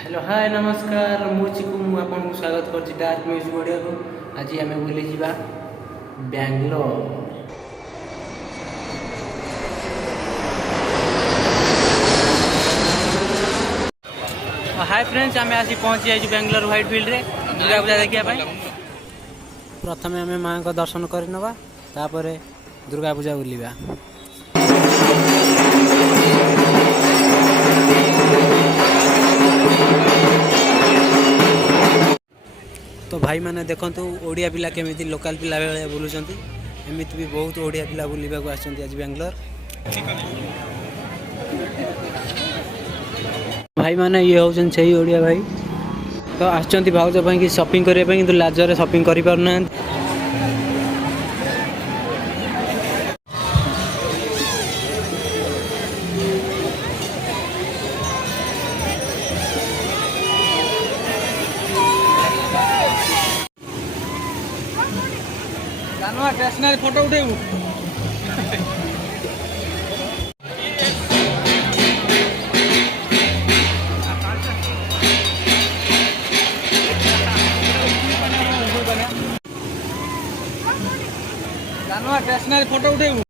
Hello hi नमस्कार मु चिकू मु आपको स्वागत कर डार्क म्यूजिक ओडिया को। आज आम बुली जा बेंगलोर। हाय फ्रेंड्स आम आसी पहुँची जाइए बेंगलोर व्हाइट फील्ड रे दुर्गा पूजा देखा। प्रथम आम माँ को दर्शन करनवा तापर दुर्गा पूजा बुलवा। तो भाई मैंने देखु ओडिया पिला केमी लोकल पिला भाई बुलूँ एमती भी बहुत ओडिया पिला बुलवा आज बेंगलोर। भाई मैंने ये हूँ से ओडिया भाई तो आसुँच भाज कि शॉपिंग करने कि लाजरे शॉपिंग कर पारना। स्टेशनरी फोटो उठेबू स्टेशनरी फोटो उठेबू।